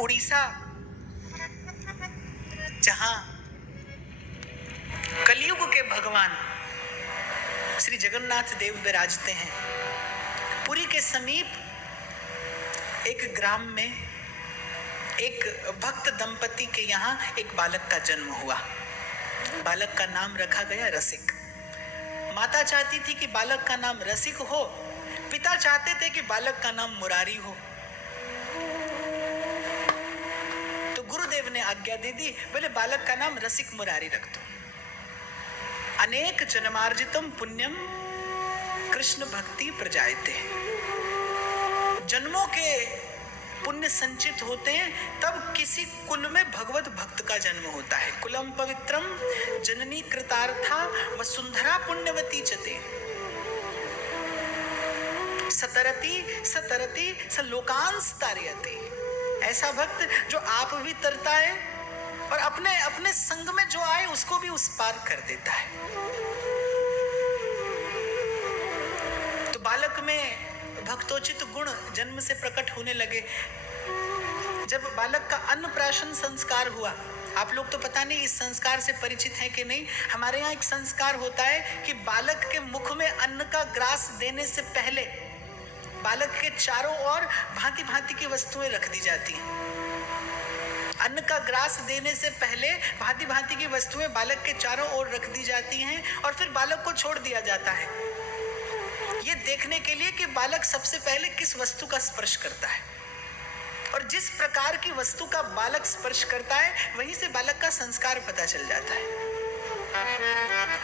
उड़ीसा, जहां कलयुग के भगवान श्री जगन्नाथ देव विराजते हैं, पुरी के समीप एक ग्राम में एक भक्त दंपति के यहाँ एक बालक का जन्म हुआ। बालक का नाम रखा गया रसिक। माता चाहती थी कि बालक का नाम रसिक हो, पिता चाहते थे कि बालक का नाम मुरारी हो। तो गुरुदेव ने आज्ञा दे दी, बोले बालक का नाम रसिक मुरारी रख दो। अनेक जन्मार्जितम पुण्यम कृष्ण भक्ति प्रजायते। जन्मों के पुण्य संचित होते हैं, तब किसी कुल में भगवत भक्त का जन्म होता है। कुलम पवित्रम जननी कृतार्था वसुंधरा पुण्यवती चते। सतरती सतरती स लोकांस तारयते। ऐसा भक्त जो आप भी तरता है और अपने अपने संग में जो आए उसको भी उस पार कर देता है। तो बालक में भक्तोचित गुण जन्म से प्रकट होने लगे। जब बालक का अन्नप्राशन संस्कार हुआ, आप लोग तो पता नहीं इस संस्कार से परिचित हैं कि नहीं, हमारे यहाँ एक संस्कार होता है कि बालक के मुख में अन्न का ग्रास देने से पहले बालक के चारों ओर भांति भांति की वस्तुएं रख दी जाती हैं। अन्न का ग्रास देने से पहले भांति भांति की वस्तुएं बालक के चारों ओर रख दी जाती हैं और फिर बालक को छोड़ दिया जाता है, ये देखने के लिए कि बालक सबसे पहले किस वस्तु का स्पर्श करता है। और जिस प्रकार की वस्तु का बालक स्पर्श करता है, वहीं से बालक का संस्कार पता चल जाता है।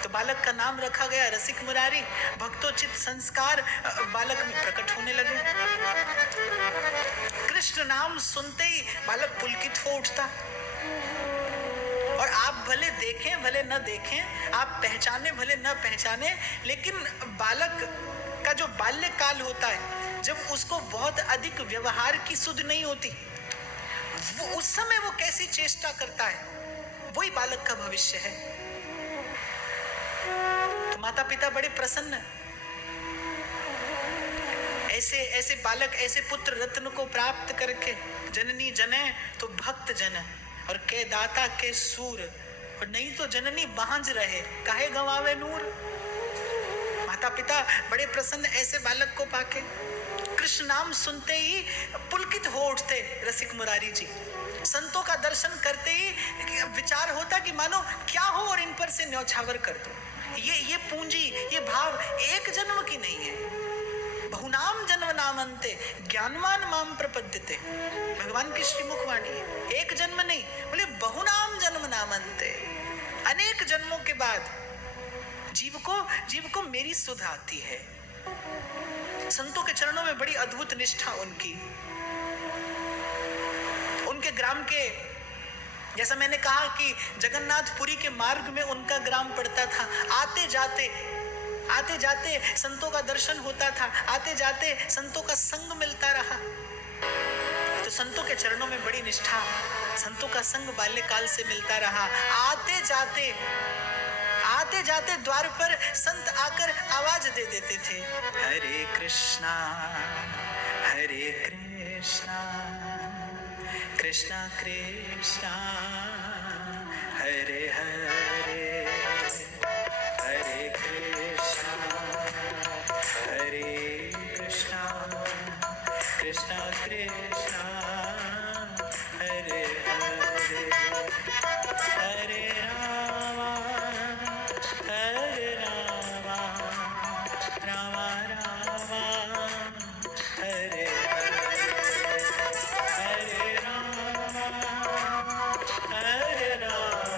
तो बालक का नाम रखा गया रसिक मुरारी। भक्तोचित संस्कार बालक में प्रकट होने लगे। कृष्ण नाम सुनते ही बालक पुलकित हो उठता। और आप भले देखें भले न देखें, आप पहचाने भले न पहचाने, लेकिन बालक का जो बाल्यकाल होता है, जब उसको बहुत अधिक व्यवहार की सुध नहीं होती, वो उस समय वो कैसी चेष्टा करता है, वही बालक का भविष्य है। तो माता पिता बड़े प्रसन्न, ऐसे ऐसे बालक, ऐसे पुत्र रत्न को प्राप्त करके। जननी जने तो भक्त जन और के दाता के सूर, और नहीं तो जननी बांझ रहे काहे गंवावे नूर। माता पिता बड़े प्रसन्न ऐसे बालक को पाके। कृष्ण नाम सुनते ही पुलकित हो उठते रसिक मुरारी जी। संतों का दर्शन करते ही विचार होता कि मानो क्या हो और इन पर से न्यौछावर कर दो। ये पूंजी, ये भाव एक जन्म की नहीं है। बहुनाम जन्म नामन्ते ज्ञानवान माम प्रपद्यते। भगवान की श्रीमुख वाणी है। एक जन्म नहीं, बोले बहुनाम जन्म नामन्ते। अनेक जन्मों के बाद जीव को मेरी सुध आती है। संतों के चरणों में बड़ी अद्भुत निष्ठा उनकी। उनके ग्राम के, जैसा मैंने कहा कि जगन्नाथपुरी के मार्ग में उनका ग्राम पड़ता था। आते जाते संतों का दर्शन होता था, आते जाते संतों का संग मिलता रहा। तो संतों के चरणों में बड़ी निष्ठा, संतों का संग बाल्यकाल से मिलता रहा। आते जाते द्वार पर संत आकर आवाज दे देते थे, हरे कृष्णा कृष्णा कृष्णा हरे हरे, हरे कृष्णा कृष्णा कृष्णा हरे हरे, हरे रामा रामा रामा हरे हरे, हरे रामा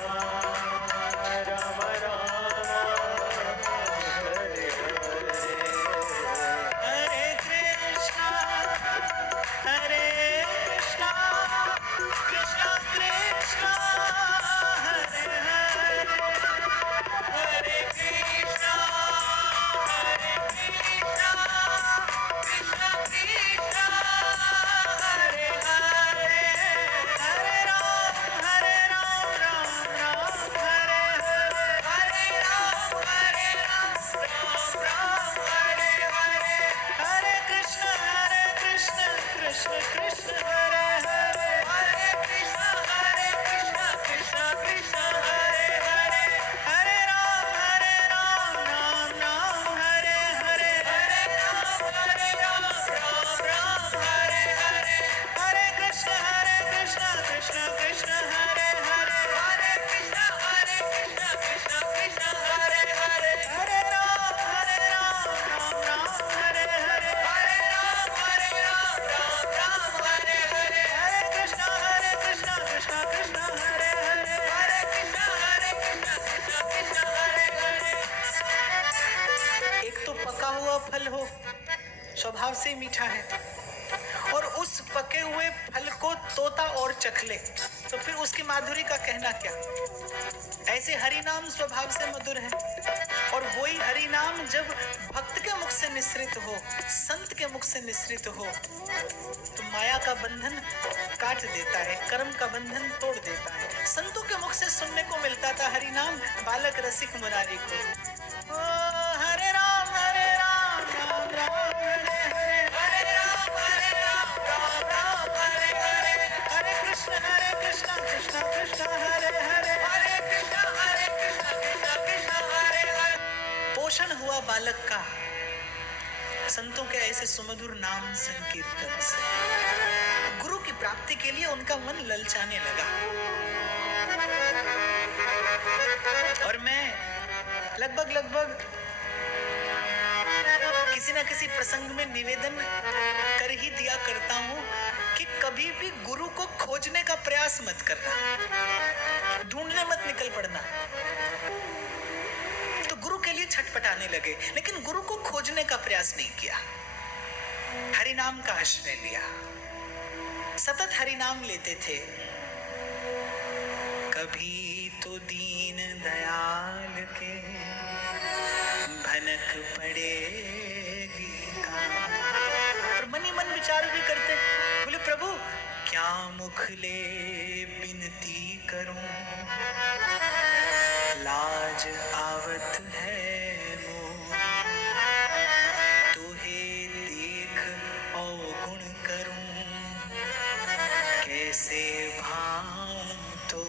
से ही मीठा है, और उस पके हुए फल को तोता और चख ले तो फिर उसकी माधुरी का कहना क्या। ऐसे हरि नाम स्वभाव से मधुर है, और वही हरि नाम जब भक्त के मुख से निसृत हो, संत के मुख से निसृत हो, तो माया का बंधन काट देता है, कर्म का बंधन तोड़ देता है। संतों के मुख से सुनने को मिलता था हरि नाम बालक रसिक मुरारी को। ओ हरे राम राम राम हरे हरे, हरे राम राम राम हरे हरे, हरे कृष्ण कृष्ण कृष्ण हरे हरे, हरे कृष्ण कृष्ण कृष्ण हरे हरे। पोषण हुआ बालक का संतों के ऐसे सुमधुर नाम संकीर्तन से। गुरु की प्राप्ति के लिए उनका मन ललचाने लगा, और मैं लगभग किसी न किसी प्रसंग में निवेदन कर ही दिया करता हूं कि कभी भी गुरु को खोजने का प्रयास मत करना, ढूंढने मत निकल पड़ना। तो गुरु के लिए छटपटाने लगे, लेकिन गुरु को खोजने का प्रयास नहीं किया, हरि नाम का आश्रय लिया, सतत हरि नाम लेते थे। कभी तो दीन दयाल के भनक पड़ेगी काम। और मन ही मन विचार भी करते, बोले प्रभु क्या मुख ले विनती करूं, लाज आवत है मोह, तोहे देख अवगुण करूं, कैसे भाऊं तो।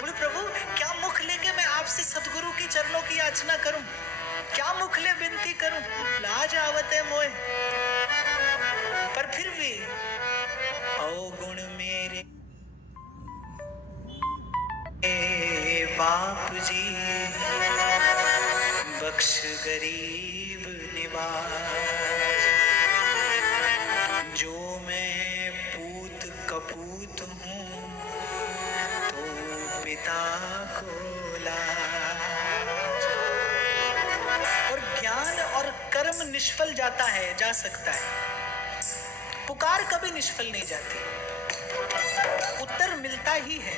बोले प्रभु क्या मुख लेके मैं आपसे सतगुरु की चरणों की याचना करूं, क्या मुख ले विनती करूं, लाज आवत है मोए। पर फिर भी अवगुण मेरे बाप जी, बख्श गरीब निवाज, जो मैं पूत कपूत हूँ तो पिता को लाज। और ज्ञान और कर्म निष्फल जाता है, जा सकता है, पुकार कभी निष्फल नहीं जाती, उत्तर मिलता ही है।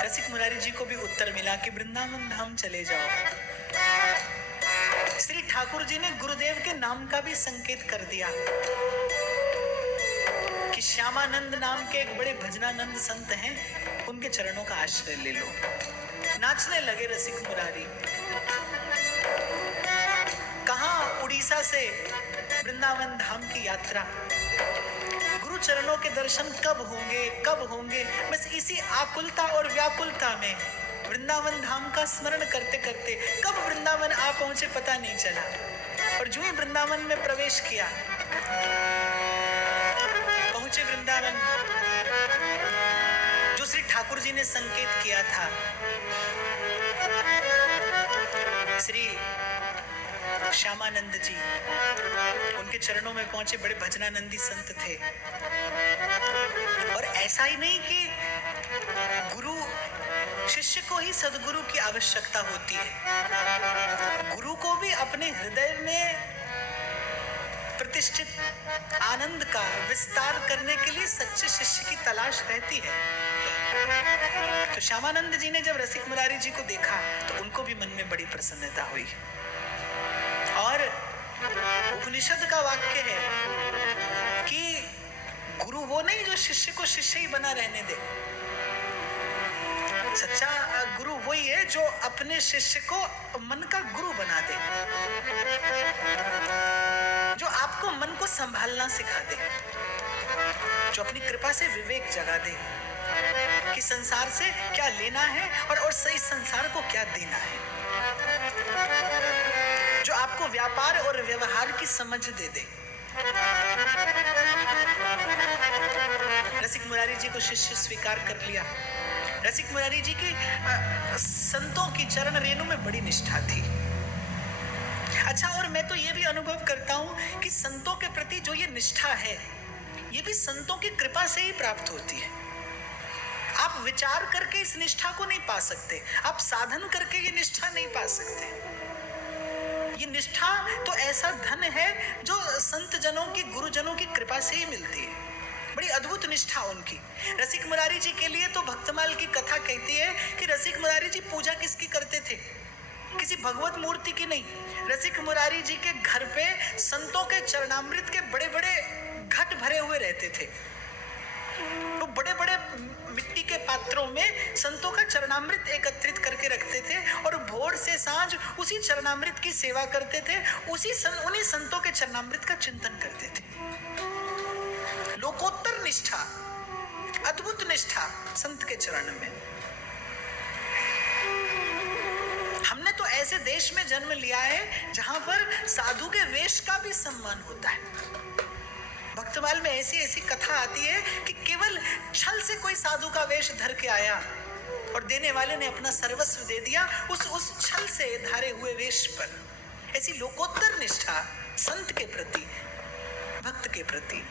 रसिक मुरारी जी को भी उत्तर मिला कि वृंदावन धाम चले जाओ। श्री ठाकुर जी ने गुरुदेव के नाम का भी संकेत कर दिया कि श्यामानंद नाम के एक बड़े भजनानंद संत हैं, उनके चरणों का आश्रय ले लो। नाचने लगे रसिक मुरारी। कहां उड़ीसा से वृंदावन धाम की यात्रा, गुरु चरणों के दर्शन कब होंगे, बस इसी आकुलता और व्याकुलता में वृंदावन धाम का स्मरण करते करते कब वृंदावन आ पहुंचे पता नहीं चला। और जो ही वृंदावन में प्रवेश किया, पहुंचे वृंदावन, जो श्री ठाकुर जी ने संकेत किया था, श्री श्यामानंद जी उनके चरणों में पहुंचे, बड़े भजनानंदी संत थे। और ऐसा ही नहीं कि गुरु शिष्य को ही सद्गुरु की आवश्यकता होती है, गुरु को भी अपने हृदय में प्रतिष्ठित आनंद का विस्तार करने के लिए सच्चे शिष्य की तलाश रहती है। तो श्यामानंद जी ने जब रसिक मुरारी जी को देखा तो उनको भी मन में बड़ी प्रसन्नता हुई। और उपनिषद का वाक्य है कि गुरु वो नहीं जो शिष्य को शिष्य ही बना रहने दे, सच्चा गुरु वही है जो अपने शिष्य को मन का गुरु बना दे, जो आपको मन को संभालना सिखा दे, जो अपनी कृपा से विवेक जगा दे कि संसार से क्या लेना है और सही संसार को क्या देना है, जो आपको व्यापार और व्यवहार की समझ दे दे। रसिक मुरारी जी को शिष्य स्वीकार कर लिया। रसिक मुरारी जी की संतों की चरण रेणु में बड़ी निष्ठा थी। अच्छा, और मैं तो ये भी अनुभव करता हूं कि संतों के प्रति जो ये निष्ठा है, ये भी संतों की कृपा से ही प्राप्त होती है। आप विचार करके इस निष्ठा को नहीं पा सकते, आप साधन करके ये निष्ठा नहीं पा सकते। ये निष्ठा तो ऐसा धन है जो संत जनों की, गुरुजनों की कृपा से ही मिलती है। बड़ी अद्भुत निष्ठा उनकी। रसिक मुरारी जी के लिए तो भक्तमाल की कथा कहती है कि रसिक मुरारी जी पूजा किसकी करते थे? किसी भगवत मूर्ति की नहीं। रसिक मुरारी जी के घर पे संतों के चरणामृत के बड़े बड़े घट भरे हुए रहते थे। वो बड़े बड़े मिट्टी के पात्रों में संतों का चरणामृत एकत्रित करके रखते थे और भोर से सांझ उसी चरणामृत की सेवा करते थे, उन्हीं संतों के चरणामृत का चिंतन करते थे। लोकोत्तर निष्ठा, अद्भुत निष्ठा संत के चरण में। हमने तो ऐसे देश में जन्म लिया है जहां पर साधु के वेश का भी सम्मान होता है। भक्तमाल में ऐसी ऐसी कथा आती है कि केवल छल से कोई साधु का वेश धर के आया और देने वाले ने अपना सर्वस्व दे दिया उस छल से धारे हुए वेश पर। ऐसी लोकोत्तर निष्ठा संत के प्रति, भक्त के प्रति।